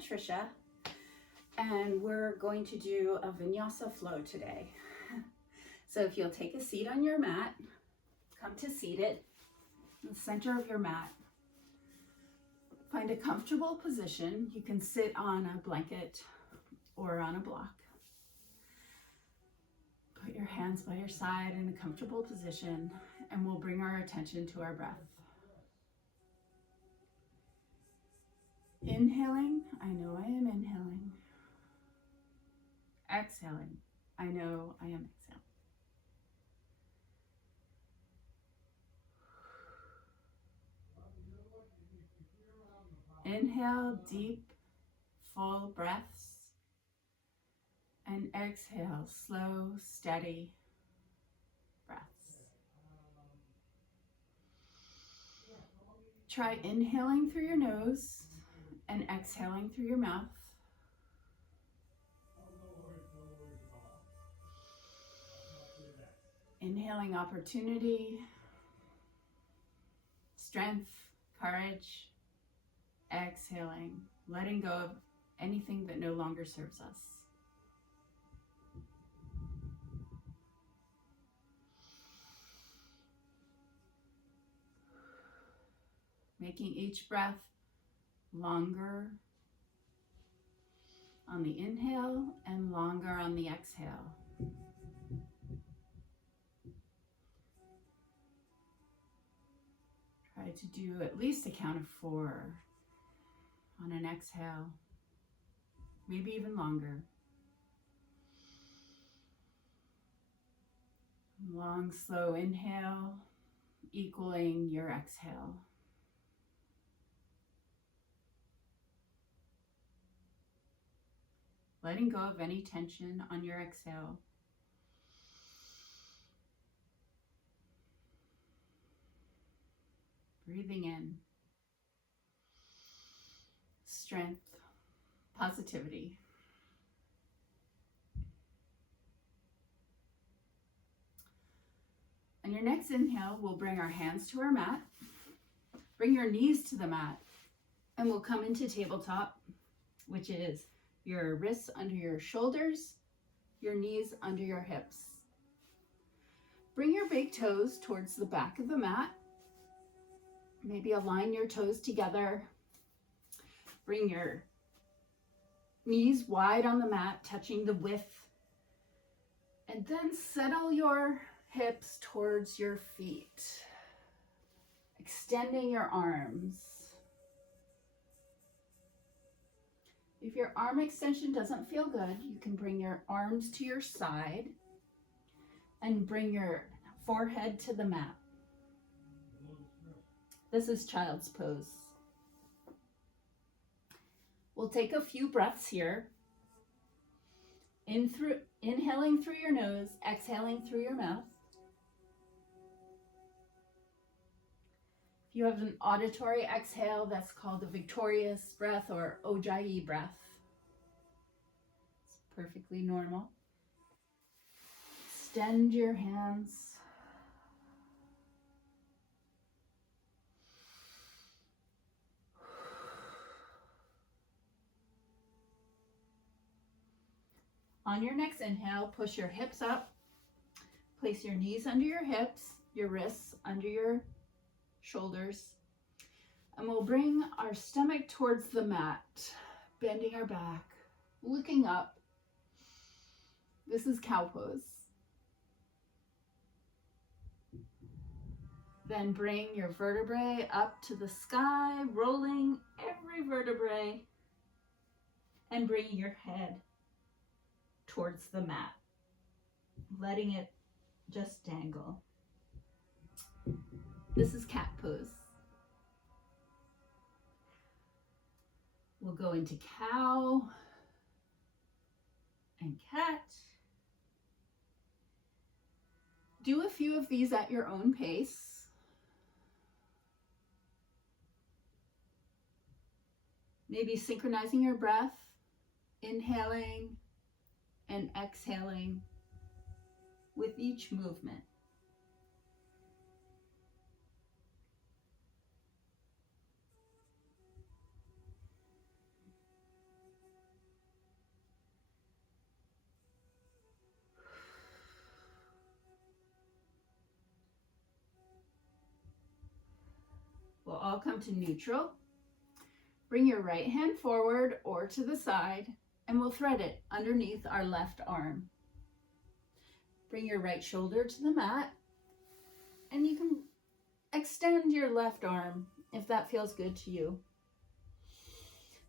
Patricia, and we're going to do a Vinyasa Flow today. So if you'll take a seat on your mat, come to seated in the center of your mat. Find a comfortable position. You can sit on a blanket or on a block. Put your hands by your side in a comfortable position, and we'll bring our attention to our breath. Inhaling, I know I am inhaling. Exhaling, I know I am exhaling. Inhale, deep, full breaths. And exhale, slow, steady breaths. Try inhaling through your nose and exhaling through your mouth. Inhaling opportunity, strength, courage. Exhaling, letting go of anything that no longer serves us. Making each breath longer on the inhale and longer on the exhale. Try to do at least a count of 4 on an exhale, maybe even longer. Long, slow inhale, equaling your exhale. Letting go of any tension on your exhale. Breathing in strength, positivity. On your next inhale, we'll bring our hands to our mat. Bring your knees to the mat, and we'll come into tabletop, which is your wrists under your shoulders, your knees under your hips. Bring your big toes towards the back of the mat. Maybe align your toes together. Bring your knees wide on the mat, touching the width. And then settle your hips towards your feet. Extending your arms. If your arm extension doesn't feel good, you can bring your arms to your side and bring your forehead to the mat. This is child's pose. We'll take a few breaths here. Inhaling through your nose, exhaling through your mouth. If you have an auditory exhale, that's called the victorious breath or Ujjayi breath. It's perfectly normal. Extend your hands. On your next inhale, push your hips up. Place your knees under your hips, your wrists under your shoulders. And we'll bring our stomach towards the mat, bending our back, looking up. This is cow pose. Then bring your vertebrae up to the sky, rolling every vertebrae, and bringing your head towards the mat, letting it just dangle. This is cat pose. We'll go into cow and cat. Do a few of these at your own pace. Maybe synchronizing your breath, inhaling and exhaling with each movement. We'll all come to neutral. Bring your right hand forward or to the side, and we'll thread it underneath our left arm. Bring your right shoulder to the mat, and you can extend your left arm if that feels good to you.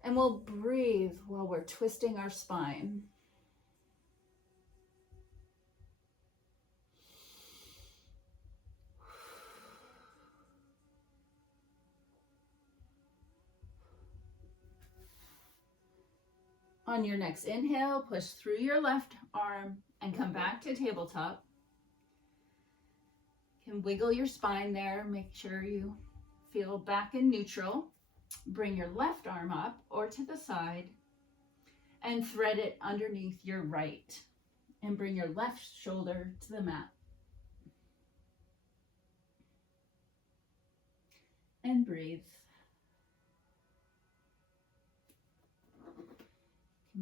And we'll breathe while we're twisting our spine. On your next inhale, push through your left arm and come back to tabletop. You can wiggle your spine there, make sure you feel back in neutral. Bring your left arm up or to the side and thread it underneath your right. And bring your left shoulder to the mat. And breathe.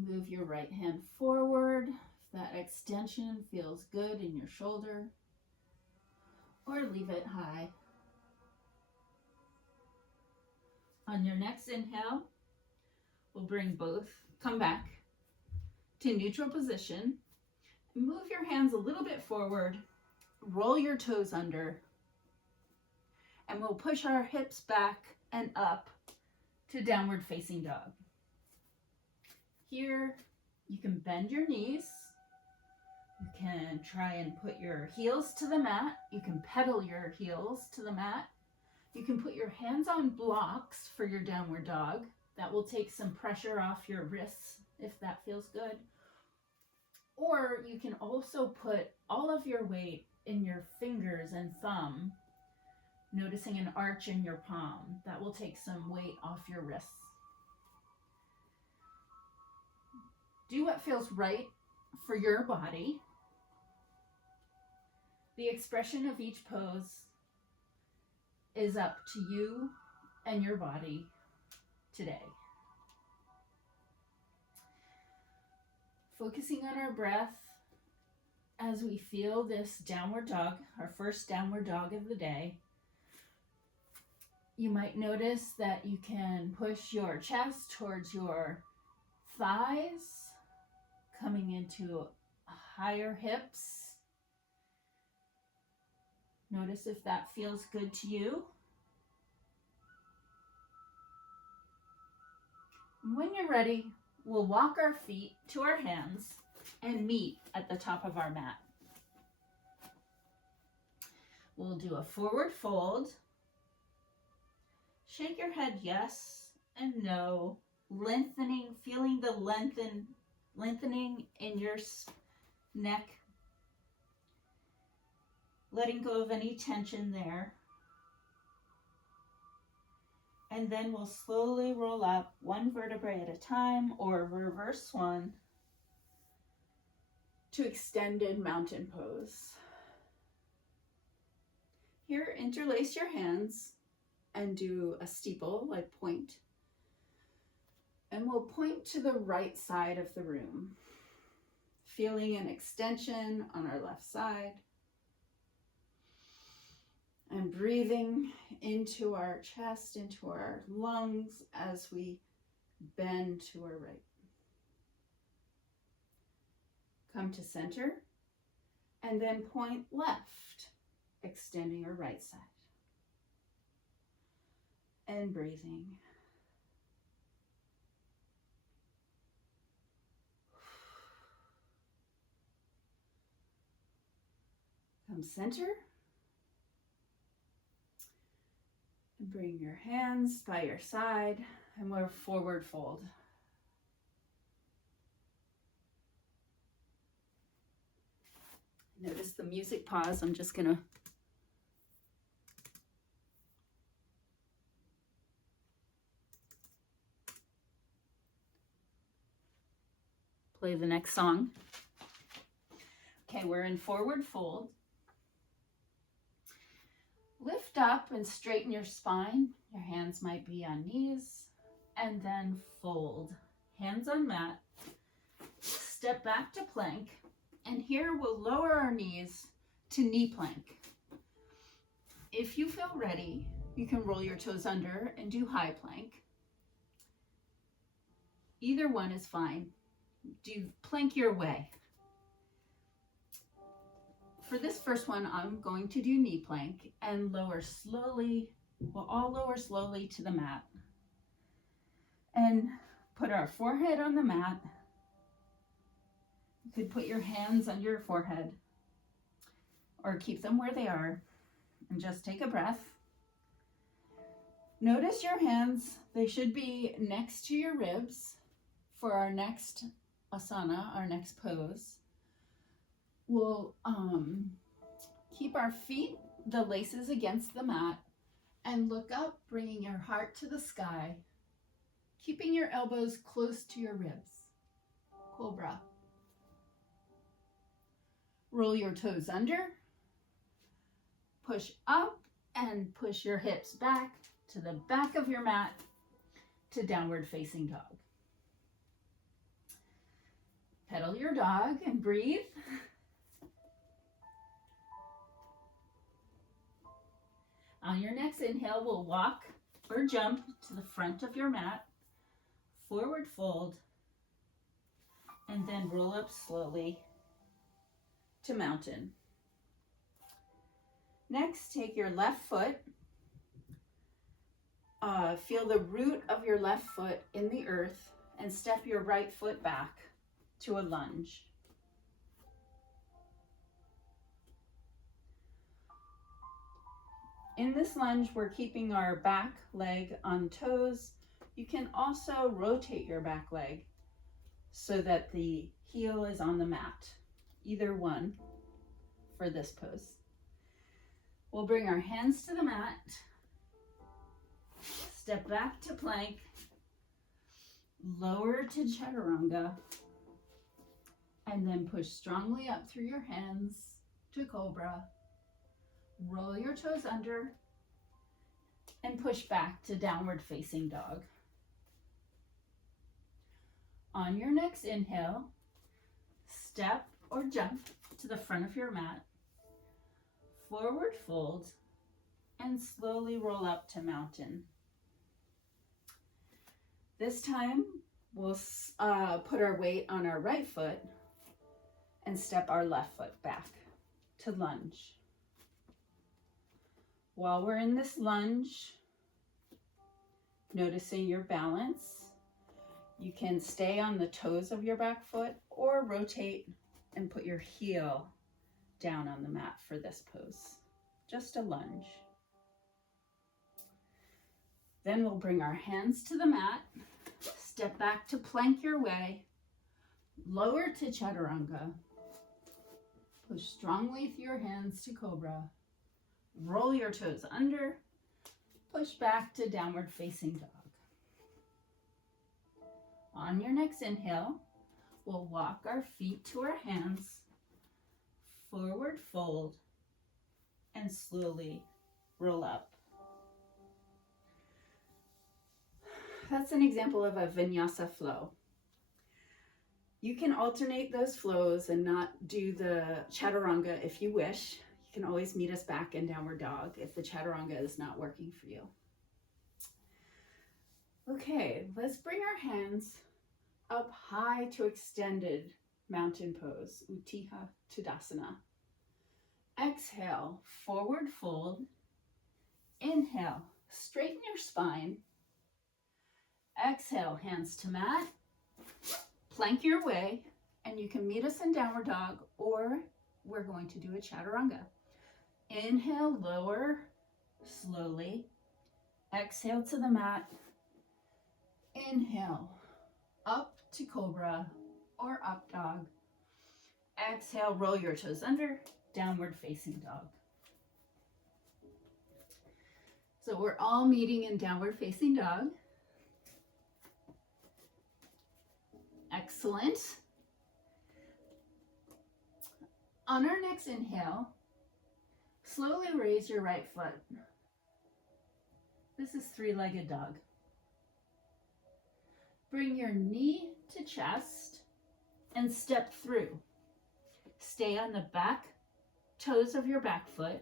Move your right hand forward if that extension feels good in your shoulder, or leave it high. On your next inhale, we'll bring both, come back to neutral position. Move your hands a little bit forward, roll your toes under, and we'll push our hips back and up to downward facing dog. Here, you can bend your knees. You can try and put your heels to the mat. You can pedal your heels to the mat. You can put your hands on blocks for your downward dog. That will take some pressure off your wrists if that feels good. Or you can also put all of your weight in your fingers and thumb, noticing an arch in your palm. That will take some weight off your wrists. Do what feels right for your body. The expression of each pose is up to you and your body today. Focusing on our breath as we feel this downward dog, our first downward dog of the day. You might notice that you can push your chest towards your thighs, coming into higher hips. Notice if that feels good to you. When you're ready, we'll walk our feet to our hands and meet at the top of our mat. We'll do a forward fold. Shake your head yes and no, lengthening, feeling the lengthening in your neck, letting go of any tension there. And then we'll slowly roll up one vertebrae at a time, or reverse swan, to extended mountain pose. Here, interlace your hands and do a steeple, like point. And we'll point to the right side of the room, feeling an extension on our left side, and breathing into our chest, into our lungs as we bend to our right. Come to center, and then point left, extending our right side. And breathing. Come center. And bring your hands by your side, and we're forward fold. Notice the music pause. I'm just gonna play the next song. Okay, we're in forward fold. Lift up and straighten your spine. Your hands might be on knees, and then fold. Hands on mat. Step back to plank, and here we'll lower our knees to knee plank. If you feel ready, You can roll your toes under and do high plank. Either one is fine. Do plank your way. For this first one, I'm going to do knee plank and lower slowly. We'll all lower slowly to the mat and put our forehead on the mat. You could put your hands under your forehead or keep them where they are and just take a breath. Notice your hands, they should be next to your ribs for our next asana, our next pose. We'll keep our feet, the laces against the mat, and look up, bringing your heart to the sky, keeping your elbows close to your ribs. Cobra. Roll your toes under, push up, and push your hips back to the back of your mat to downward facing dog. Pedal your dog and breathe. On your next inhale, we'll walk or jump to the front of your mat, forward fold, and then roll up slowly to mountain. Next, take your left foot, feel the root of your left foot in the earth, and step your right foot back to a lunge. In this lunge, we're keeping our back leg on toes. You can also rotate your back leg so that the heel is on the mat, either one for this pose. We'll bring our hands to the mat, step back to plank, lower to chaturanga, and then push strongly up through your hands to cobra. Roll your toes under and push back to downward facing dog. On your next inhale, step or jump to the front of your mat, forward fold, and slowly roll up to mountain. This time, we'll put our weight on our right foot and step our left foot back to lunge. While we're in this lunge, noticing your balance, you can stay on the toes of your back foot or rotate and put your heel down on the mat for this pose. Just a lunge. Then we'll bring our hands to the mat, step back to plank your way, lower to chaturanga, push strongly with your hands to cobra, roll your toes under, push back to downward facing dog. On your next inhale, we'll walk our feet to our hands, forward fold, and slowly roll up. That's an example of a Vinyasa flow. You can alternate those flows and not do the chaturanga if you wish. You can always meet us back in downward dog if the chaturanga is not working for you. Okay, let's bring our hands up high to extended mountain pose, Utthita Tadasana. Exhale, forward fold. Inhale, straighten your spine. Exhale, hands to mat. Plank your way, and you can meet us in downward dog, or we're going to do a chaturanga. Inhale, lower slowly. Exhale to the mat. Inhale, up to cobra or up dog. Exhale, roll your toes under, downward facing dog. So we're all meeting in downward facing dog. Excellent. On our next inhale, slowly raise your right foot. This is three-legged dog. Bring your knee to chest and step through. Stay on the back toes of your back foot.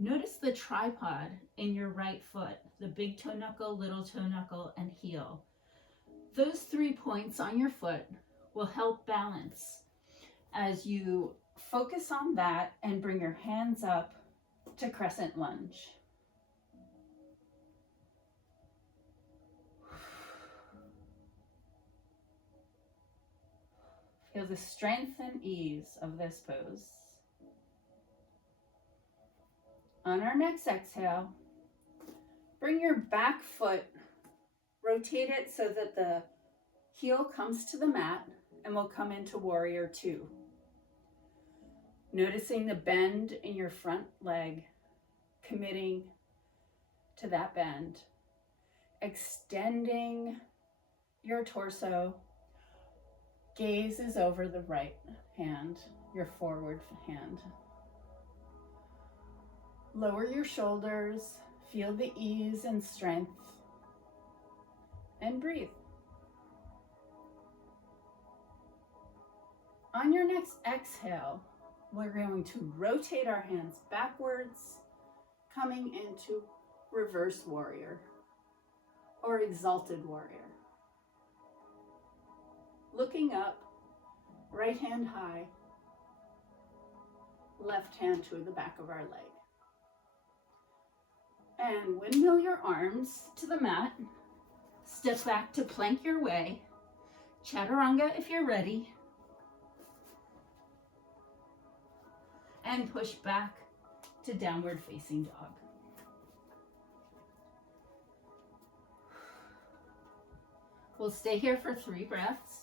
Notice the tripod in your right foot, the big toe knuckle, little toe knuckle, and heel. Those 3 points on your foot will help balance as you focus on that and bring your hands up to crescent lunge. Feel the strength and ease of this pose. On our next exhale, bring your back foot, rotate it so that the heel comes to the mat, and we'll come into warrior 2. Noticing the bend in your front leg, committing to that bend, extending your torso. Gaze is over the right hand, your forward hand. Lower your shoulders, feel the ease and strength, and breathe. On your next exhale, we're going to rotate our hands backwards, coming into reverse warrior or exalted warrior. Looking up, right hand high, left hand to the back of our leg. And windmill your arms to the mat. Step back to plank your way. Chaturanga if you're ready. And push back to downward facing dog. We'll stay here for 3 breaths.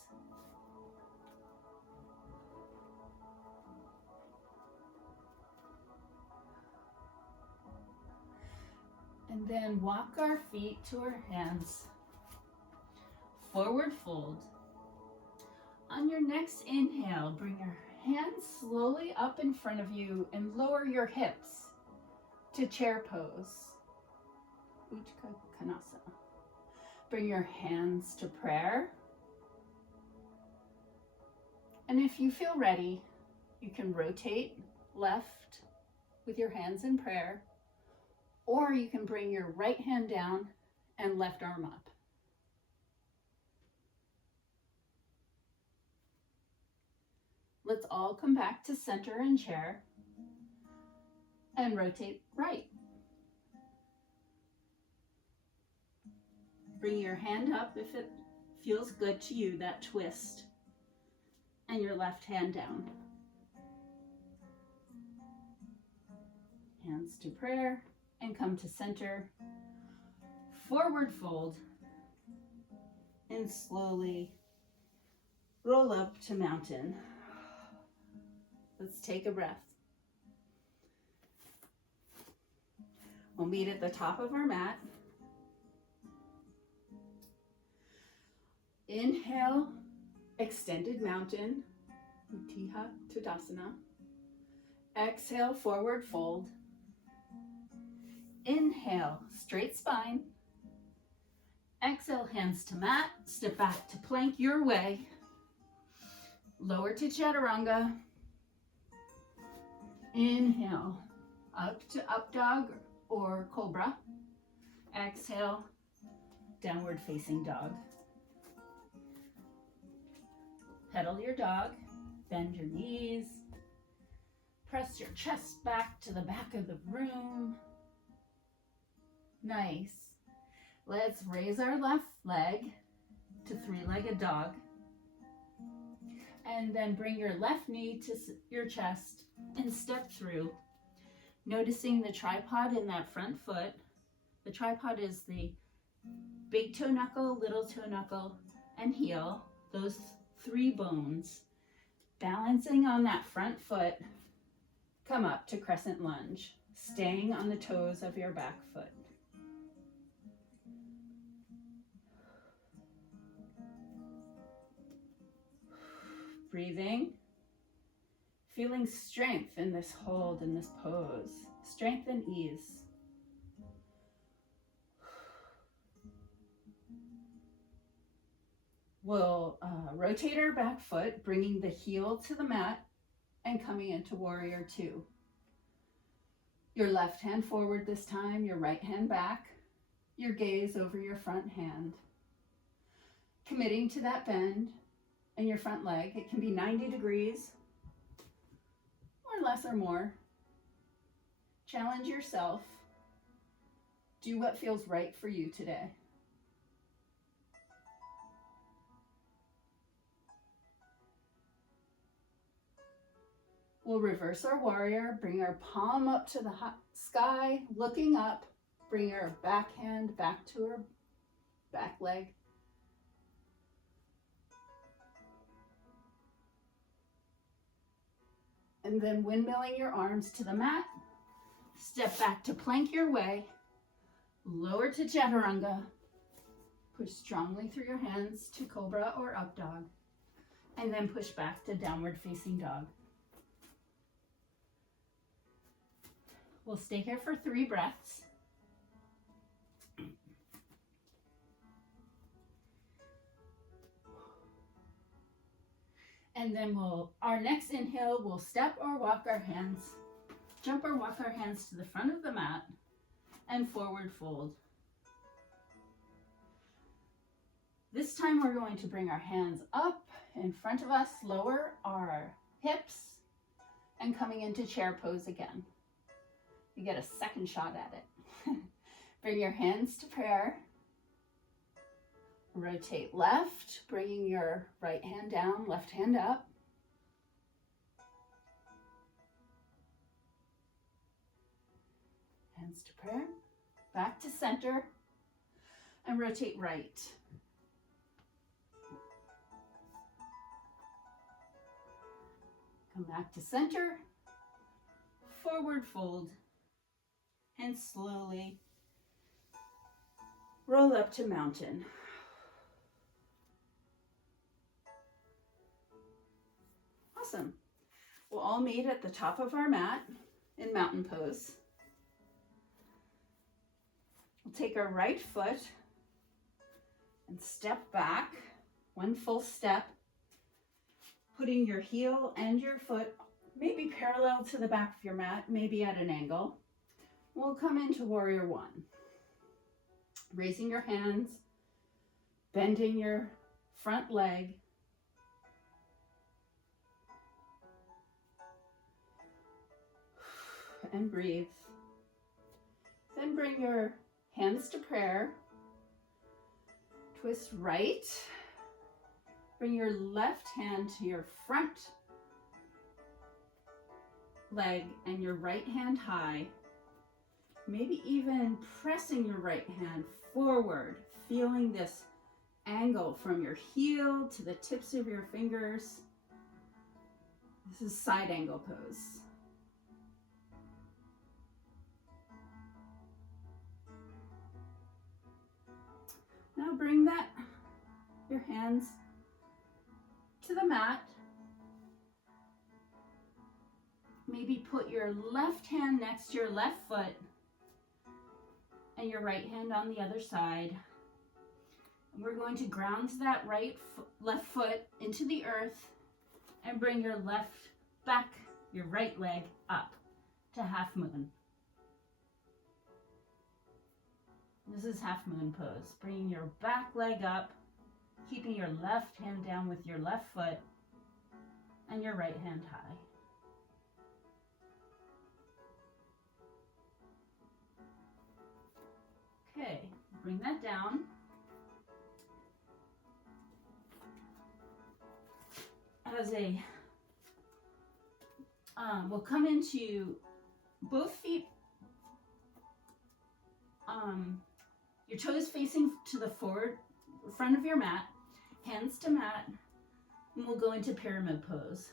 And then walk our feet to our hands. Forward fold. On your next inhale, bring your hands slowly up in front of you and lower your hips to chair pose. Uttanasana. Bring your hands to prayer. And if you feel ready, you can rotate left with your hands in prayer, or you can bring your right hand down and left arm up. Let's all come back to center and chair and rotate right. Bring your hand up if it feels good to you, that twist, and your left hand down. Hands to prayer and come to center. Forward fold and slowly roll up to mountain. Let's take a breath. We'll meet at the top of our mat. Inhale, extended mountain, Uttanasana. Exhale, forward fold. Inhale, straight spine. Exhale, hands to mat. Step back to plank your way. Lower to chaturanga. Inhale, up to up dog or cobra. Exhale, downward facing dog. Pedal your dog, bend your knees, press your chest back to the back of the room. Nice. Let's raise our left leg to 3-legged dog. And then bring your left knee to your chest and step through, noticing the tripod in that front foot. The tripod is the big toe knuckle, little toe knuckle, and heel, those 3 bones. Balancing on that front foot, come up to crescent lunge, staying on the toes of your back foot. Breathing, feeling strength in this hold, in this pose, strength and ease. We'll rotate our back foot, bringing the heel to the mat and coming into warrior 2. Your left hand forward this time, your right hand back, your gaze over your front hand. Committing to that bend in your front leg. It can be 90 degrees or less or more. Challenge yourself. Do what feels right for you today. We'll reverse our warrior, bring our palm up to the sky, looking up, bring our back hand back to our back leg. And then windmilling your arms to the mat, step back to plank your way, lower to chaturanga, push strongly through your hands to cobra or up dog, and then push back to downward facing dog. We'll stay here for 3 breaths. And then our next inhale, we'll step or walk our hands, jump or walk our hands to the front of the mat and forward fold. This time we're going to bring our hands up in front of us, lower our hips, and coming into chair pose again. You get a second shot at it. Bring your hands to prayer. Rotate left, bringing your right hand down, left hand up. Hands to prayer. Back to center. And rotate right. Come back to center. Forward fold. And slowly roll up to mountain. Awesome. We'll all meet at the top of our mat in mountain pose. We'll take our right foot and step back, 1 full step, putting your heel and your foot maybe parallel to the back of your mat, maybe at an angle. We'll come into warrior 1. Raising your hands, bending your front leg. And breathe. Then bring your hands to prayer. Twist right. Bring your left hand to your front leg and your right hand high. Maybe even pressing your right hand forward, feeling this angle from your heel to the tips of your fingers. This is side angle pose. Now bring your hands to the mat. Maybe put your left hand next to your left foot and your right hand on the other side. And we're going to ground that left foot into the earth and bring your your right leg up to half moon. This is half moon pose. Bringing your back leg up, keeping your left hand down with your left foot and your right hand high. Okay, bring that down. We'll come into both feet, your toes facing to the front of your mat, hands to mat, and we'll go into pyramid pose.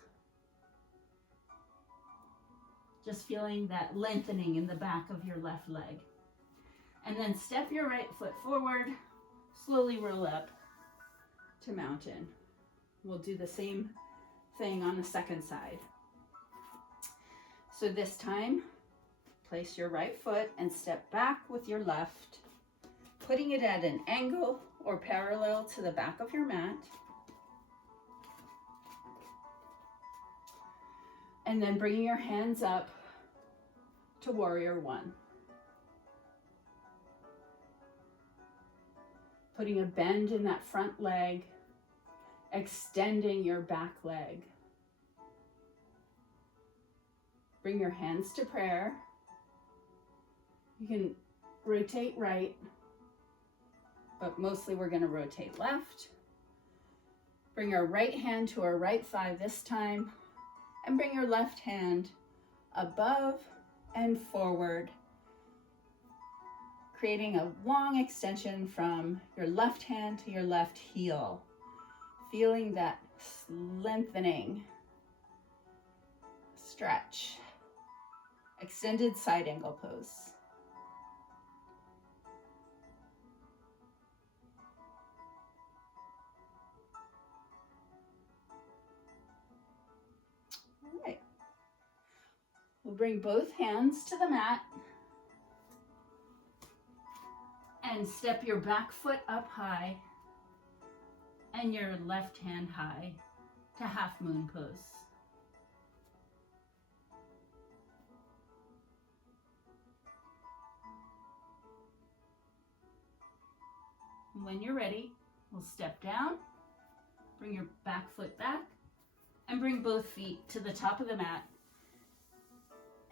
Just feeling that lengthening in the back of your left leg. And then step your right foot forward, slowly roll up to mountain. We'll do the same thing on the second side. So this time, place your right foot and step back with your left, putting it at an angle or parallel to the back of your mat. And then bringing your hands up to warrior one. Putting a bend in that front leg, extending your back leg. Bring your hands to prayer. You can rotate right, but mostly we're going to rotate left. Bring our right hand to our right thigh this time, and bring your left hand above and forward, creating a long extension from your left hand to your left heel, feeling that lengthening stretch. Extended side angle pose. All right. We'll bring both hands to the mat and step your back foot up high and your left hand high to half moon pose. When you're ready, we'll step down, bring your back foot back, and bring both feet to the top of the mat.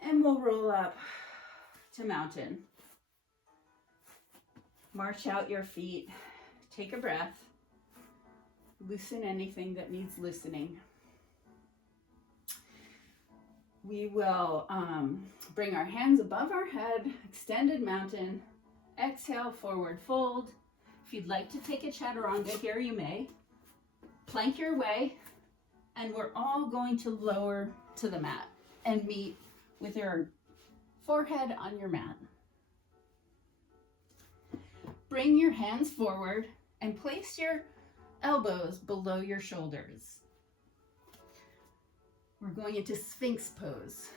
And we'll roll up to mountain. March out your feet, take a breath, loosen anything that needs loosening. We will bring our hands above our head, extended mountain, exhale, forward fold. If you'd like to take a chaturanga here, you may. Plank your way, and we're all going to lower to the mat and meet with your forehead on your mat. Bring your hands forward and place your elbows below your shoulders. We're going into Sphinx pose.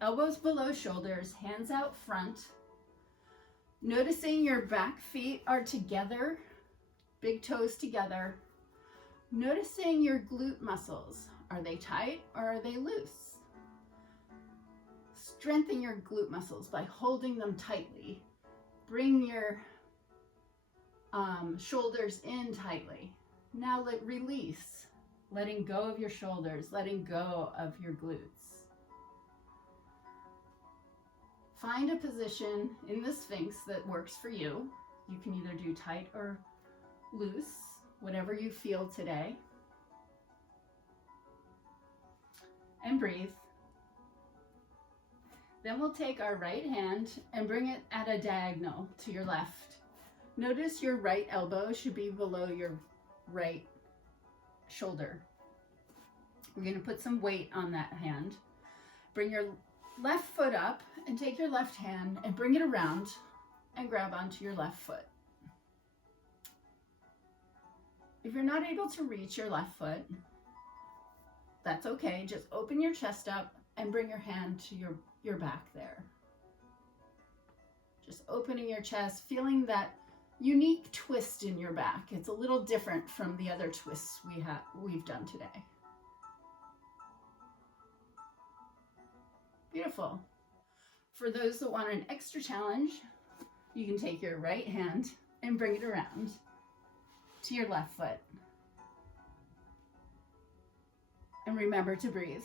Elbows below shoulders, hands out front. Noticing your back feet are together, big toes together. Noticing your glute muscles. Are they tight or are they loose? Strengthen your glute muscles by holding them tightly. Bring your shoulders in tightly. Now release, letting go of your shoulders, letting go of your glutes. Find a position in the Sphinx that works for you. You can either do tight or loose, whatever you feel today. And breathe. Then we'll take our right hand and bring it at a diagonal to your left. Notice your right elbow should be below your right shoulder. We're going to put some weight on that hand. Bring your left foot up and take your left hand and bring it around and grab onto your left foot. If you're not able to reach your left foot, that's okay. Just open your chest up and bring your hand to your back there. Just opening your chest, feeling that unique twist in your back. It's a little different from the other twists we've done today. Beautiful. For those that want an extra challenge, you can take your right hand and bring it around to your left foot. And remember to breathe.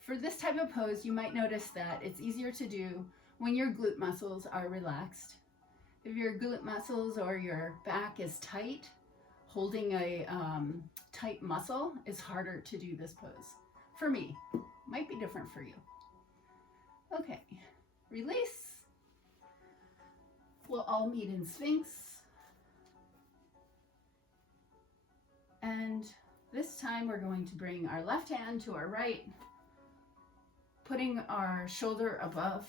For this type of pose, you might notice that it's easier to do when your glute muscles are relaxed. If your glute muscles or your back is tight, holding a tight muscle is harder to do this pose. For me, might be different for you. Okay, release. We'll all meet in Sphinx. And this time we're going to bring our left hand to our right, putting our shoulder above,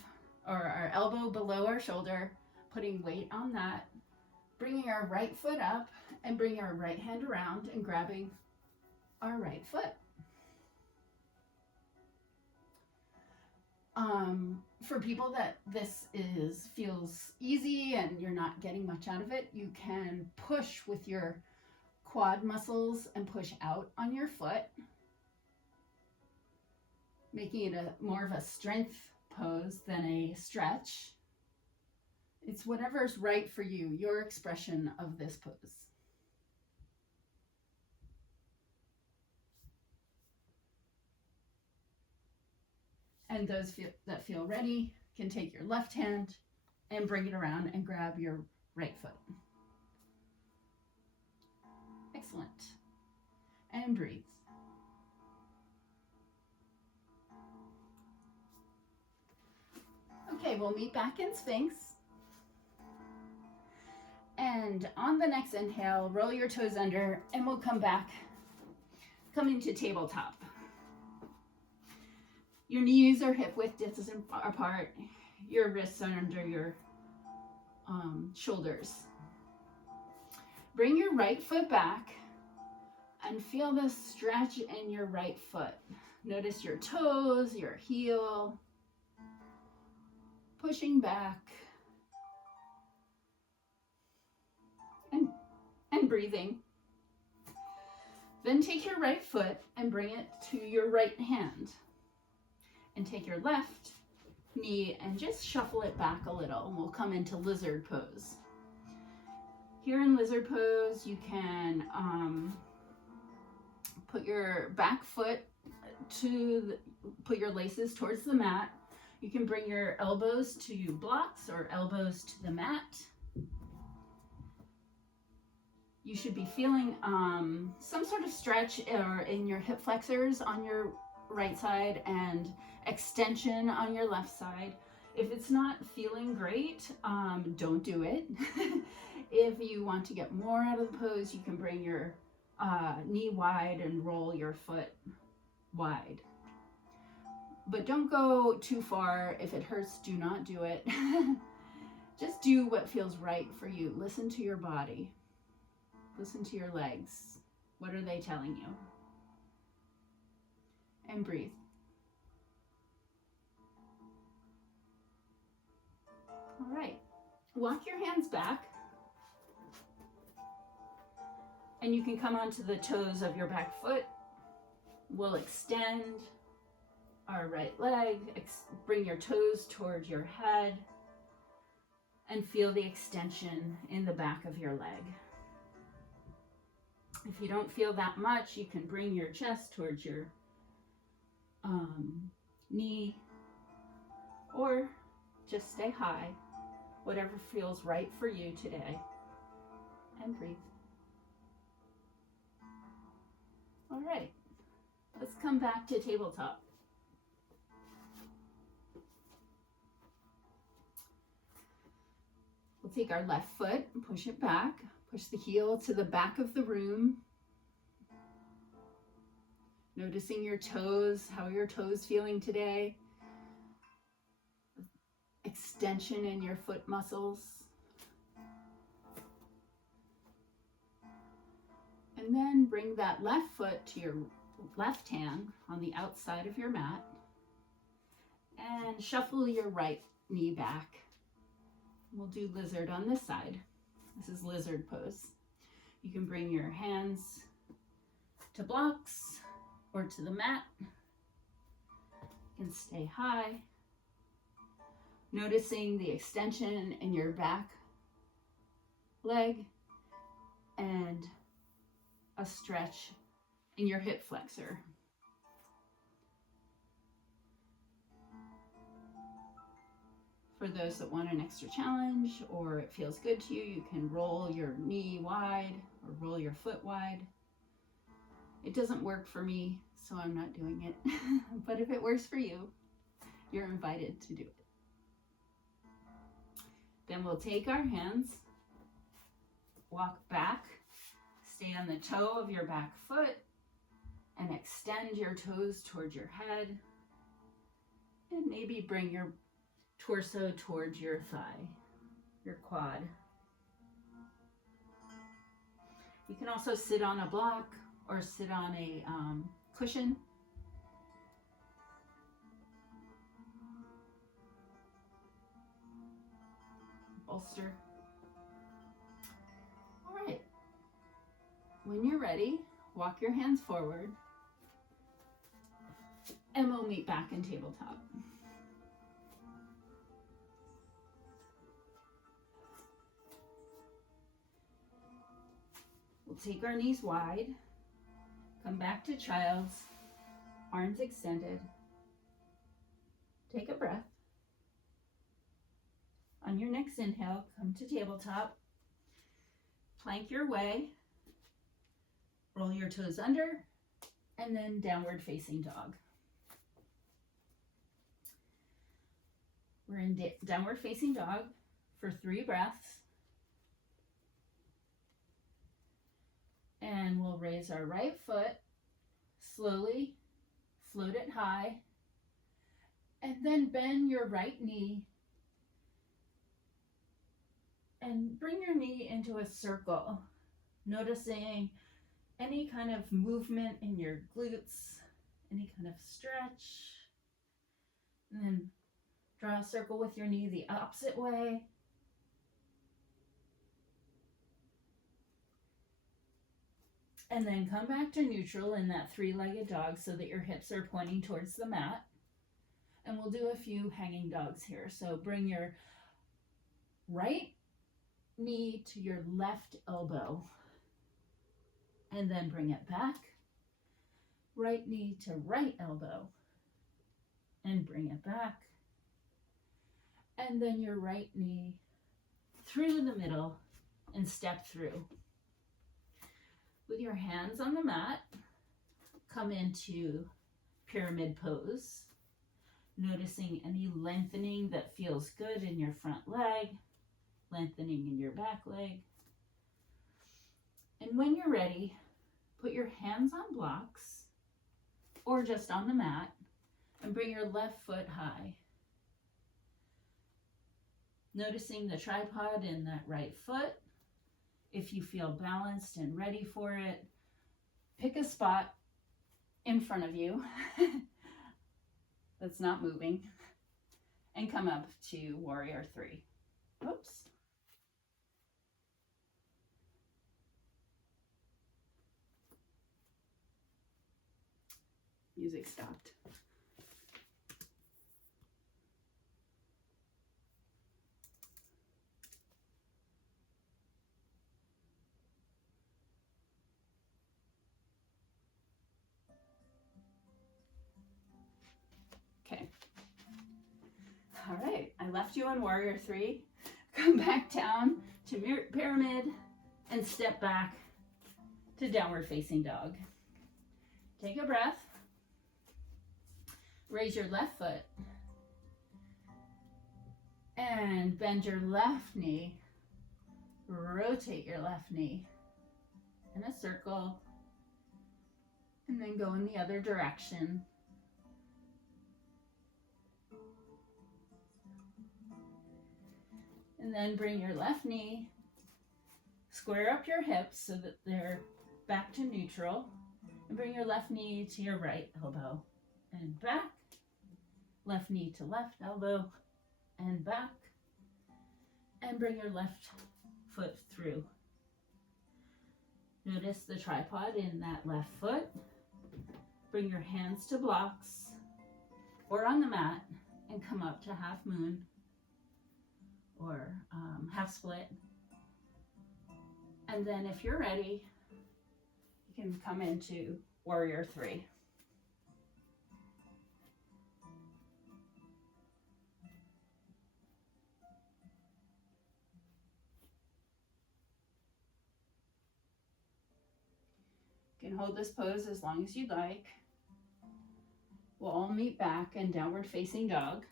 or our elbow below our shoulder, putting weight on that, bringing our right foot up and bringing our right hand around and grabbing our right foot. For people that this feels easy and you're not getting much out of it, you can push with your quad muscles and push out on your foot. making it more of a strength pose than a stretch. It's whatever's right for you, your expression of this pose. And those that feel ready can take your left hand and bring it around and grab your right foot. Excellent. And breathe. Okay, we'll meet back in Sphinx. And on the next inhale, roll your toes under and we'll come back, come into tabletop. Your knees are hip width distance apart. Your wrists are under your shoulders. Bring your right foot back and feel the stretch in your right foot. Notice your toes, your heel, pushing back and breathing. Then take your right foot and bring it to your right hand. And take your left knee and just shuffle it back a little. And we'll come into lizard pose. Here in lizard pose, you can put your back foot put your laces towards the mat. You can bring your elbows to blocks or elbows to the mat. You should be feeling some sort of stretch in your hip flexors on your right side and extension on your left side. If it's not feeling great, don't do it. If you want to get more out of the pose, you can bring your knee wide and roll your foot wide. But don't go too far. If it hurts, do not do it. Just do what feels right for you. Listen to your body. Listen to your legs. What are they telling you? And breathe. All right. Walk your hands back. And you can come onto the toes of your back foot. We'll extend our right leg. Bring your toes towards your head. And feel the extension in the back of your leg. If you don't feel that much, you can bring your chest towards your knee, or just stay high, whatever feels right for you today, and breathe. All right, let's come back to tabletop. We'll take our left foot and push it back. Push the heel to the back of the room. Noticing your toes, how are your toes feeling today? Extension in your foot muscles. And then bring that left foot to your left hand on the outside of your mat. And shuffle your right knee back. We'll do lizard on this side. This is lizard pose. You can bring your hands to blocks or to the mat. You can stay high. Noticing the extension in your back leg and a stretch in your hip flexor. For those that want an extra challenge or it feels good to you, you can roll your knee wide or roll your foot wide. It doesn't work for me, so I'm not doing it. But if it works for you, you're invited to do it. Then we'll take our hands, walk back, stay on the toe of your back foot, and extend your toes towards your head. And maybe bring your torso towards your thigh, your quad. You can also sit on a block or sit on a cushion. Bolster. All right. When you're ready, walk your hands forward. and we'll meet back in tabletop. We'll take our knees wide, come back to child's, arms extended. Take a breath. On your next inhale, come to tabletop, plank your way, roll your toes under, and then downward facing dog. We're in downward facing dog for 3 breaths. And we'll raise our right foot, slowly float it high, and then bend your right knee and bring your knee into a circle, noticing any kind of movement in your glutes, any kind of stretch. And then draw a circle with your knee the opposite way. And then come back to neutral in that 3-legged dog so that your hips are pointing towards the mat. And we'll do a few hanging dogs here. So bring your right knee to your left elbow. And then bring it back. Right knee to right elbow. And bring it back. And then your right knee through the middle and step through. With your hands on the mat, come into pyramid pose, noticing any lengthening that feels good in your front leg, lengthening in your back leg. And when you're ready, put your hands on blocks or just on the mat and bring your left foot high. Noticing the tripod in that right foot. If you feel balanced and ready for it, pick a spot in front of you that's not moving and come up to Warrior 3. Oops. Music stopped. Okay. All right, I left you on Warrior 3. Come back down to pyramid and step back to downward facing dog. Take a breath. Raise your left foot and bend your left knee. Rotate your left knee in a circle and then go in the other direction. And then bring your left knee, square up your hips so that they're back to neutral, and bring your left knee to your right elbow and back, left knee to left elbow and back, and bring your left foot through. Notice the tripod in that left foot. Bring your hands to blocks or on the mat and come up to half moon or half split. And then if you're ready, you can come into Warrior 3. You can hold this pose as long as you'd like. We'll all meet back in downward facing dog.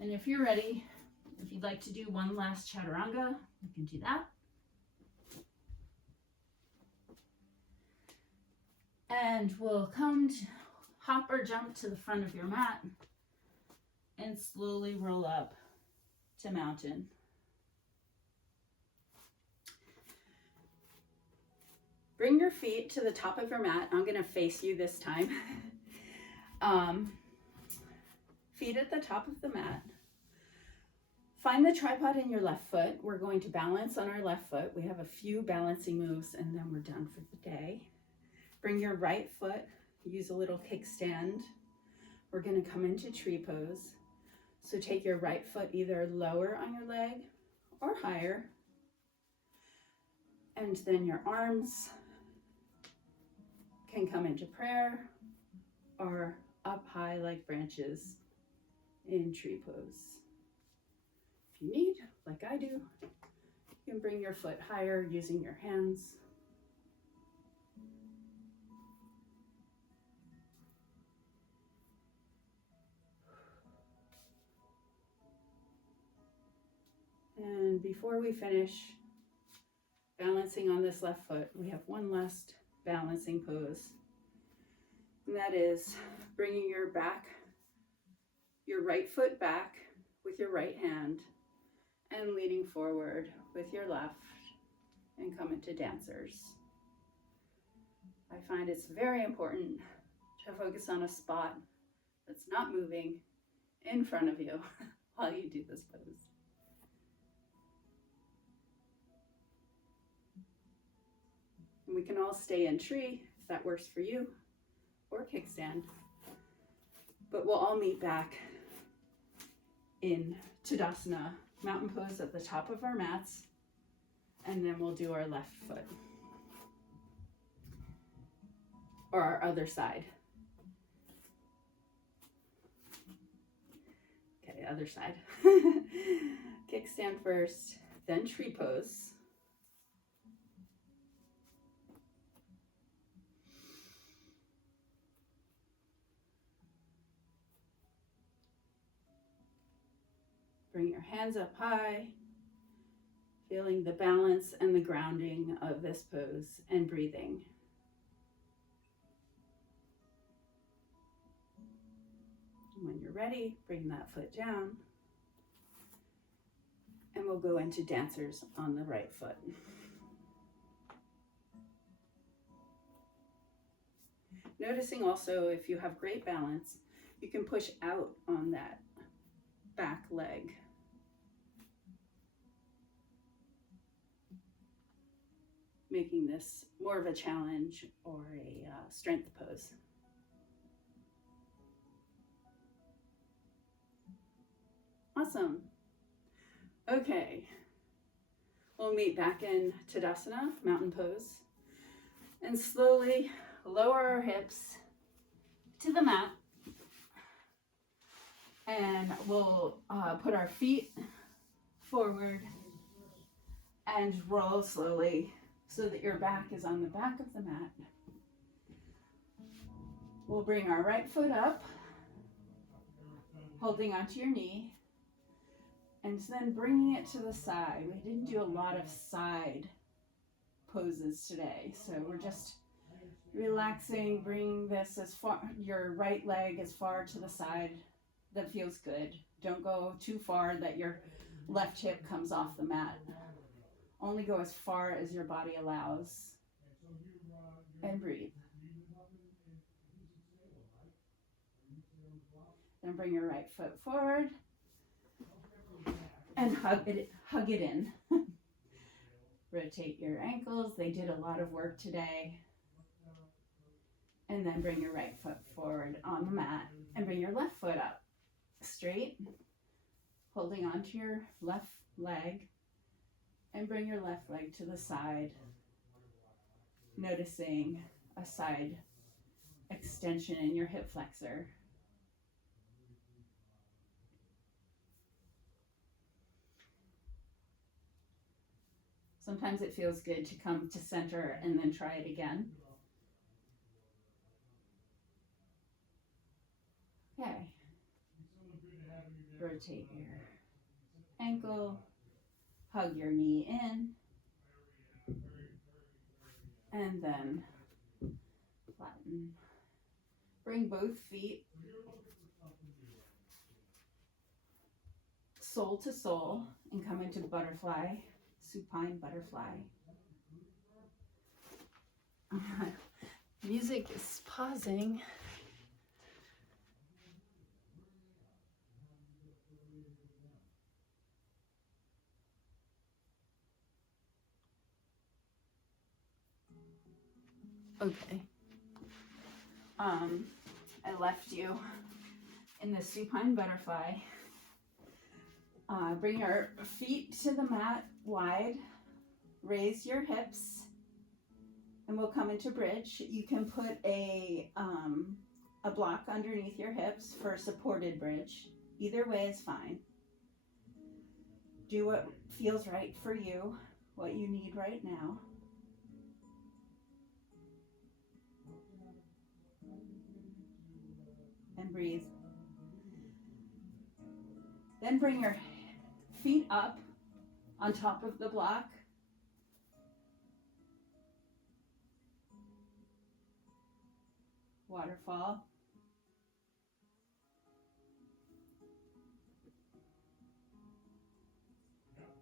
And if you're ready, if you'd like to do one last chaturanga, you can do that. And we'll come to hop or jump to the front of your mat and slowly roll up to mountain. Bring your feet to the top of your mat. I'm going to face you this time. Feet at the top of the mat. Find the tripod in your left foot. We're going to balance on our left foot. We have a few balancing moves and then we're done for the day. Bring your right foot, use a little kickstand. We're going to come into tree pose. So take your right foot either lower on your leg or higher. And then your arms can come into prayer or up high like branches in tree pose. If you need, like I do, you can bring your foot higher using your hands. And before we finish balancing on this left foot, we have one last balancing pose. And that is bringing your right foot back with your right hand and leaning forward with your left and come into dancers. I find it's very important to focus on a spot that's not moving in front of you while you do this pose. And we can all stay in tree if that works for you, or kickstand. But we'll all meet back in Tadasana, mountain pose at the top of our mats, and then we'll do our left foot. Or our other side. Okay, other side. Kickstand first, then tree pose. Bring your hands up high, feeling the balance and the grounding of this pose and breathing. When you're ready, bring that foot down and we'll go into dancers on the right foot. Noticing also if you have great balance, you can push out on that back leg. Making this more of a challenge or a strength pose. Awesome. Okay, we'll meet back in Tadasana, mountain pose, and slowly lower our hips to the mat, and we'll put our feet forward and roll slowly so that your back is on the back of the mat. We'll bring our right foot up, holding onto your knee, and then bringing it to the side. We didn't do a lot of side poses today, so we're just relaxing, bringing this as far, your right leg as far to the side that feels good. Don't go too far that your left hip comes off the mat. Only go as far as your body allows. And breathe. Then bring your right foot forward and hug it in. Rotate your ankles. They did a lot of work today. And then bring your right foot forward on the mat and bring your left foot up straight, holding onto your left leg, and bring your left leg to the side, noticing a side extension in your hip flexor. Sometimes it feels good to come to center and then try it again. Okay. Rotate your ankle, hug your knee in, and then flatten. Bring both feet sole to sole and come into butterfly, supine butterfly. Music is pausing. Okay. I left you in the supine butterfly. Bring your feet to the mat wide. Raise your hips, and we'll come into bridge. You can put a block underneath your hips for supported bridge. Either way is fine. Do what feels right for you, what you need right now. And breathe. Then bring your feet up on top of the block. Waterfall.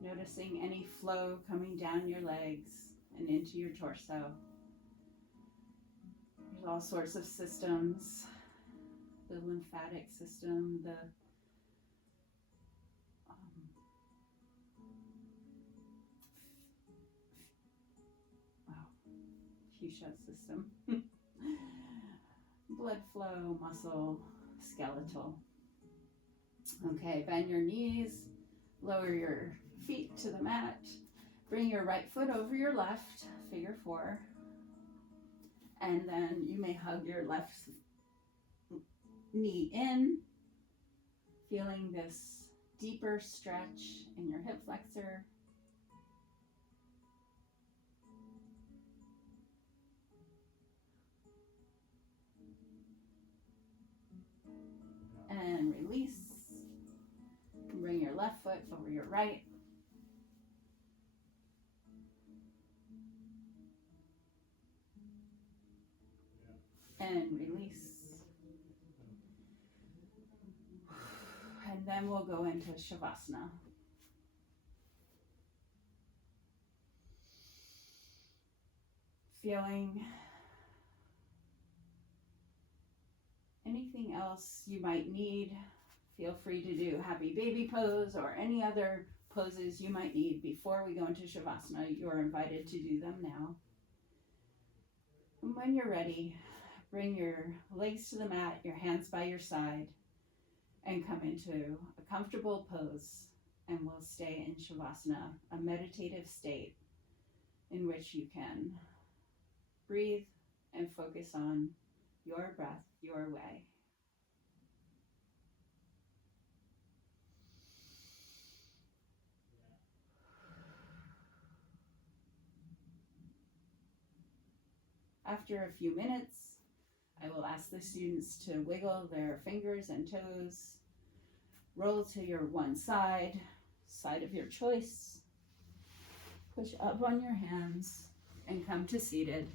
Noticing any flow coming down your legs and into your torso. There's all sorts of systems. The lymphatic system, the Fuchsia system. Blood flow, muscle, skeletal. Okay, bend your knees, lower your feet to the mat, bring your right foot over your left, figure four, and then you may hug your left knee in, feeling this deeper stretch in your hip flexor. And release. Bring your left foot over your right. And release. And then we'll go into Shavasana. Feeling anything else you might need, feel free to do happy baby pose or any other poses you might need before we go into Shavasana. You're invited to do them now. And when you're ready, bring your legs to the mat, your hands by your side, and come into a comfortable pose. And we'll stay in Shavasana, a meditative state in which you can breathe and focus on your breath, your way. After a few minutes, I will ask the students to wiggle their fingers and toes, roll to your one side of your choice, push up on your hands, and come to seated.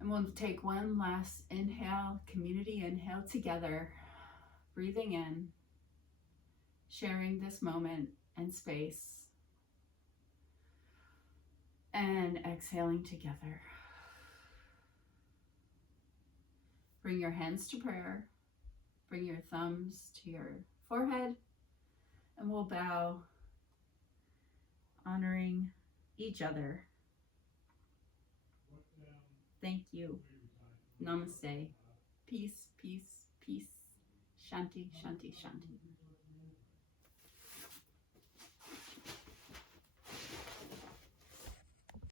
And we'll take one last inhale, community inhale together, breathing in, sharing this moment and space, and exhaling together. Bring your hands to prayer, bring your thumbs to your forehead, and we'll bow, honoring each other. Thank you. Namaste. Peace, peace, peace. Shanti, shanti, shanti.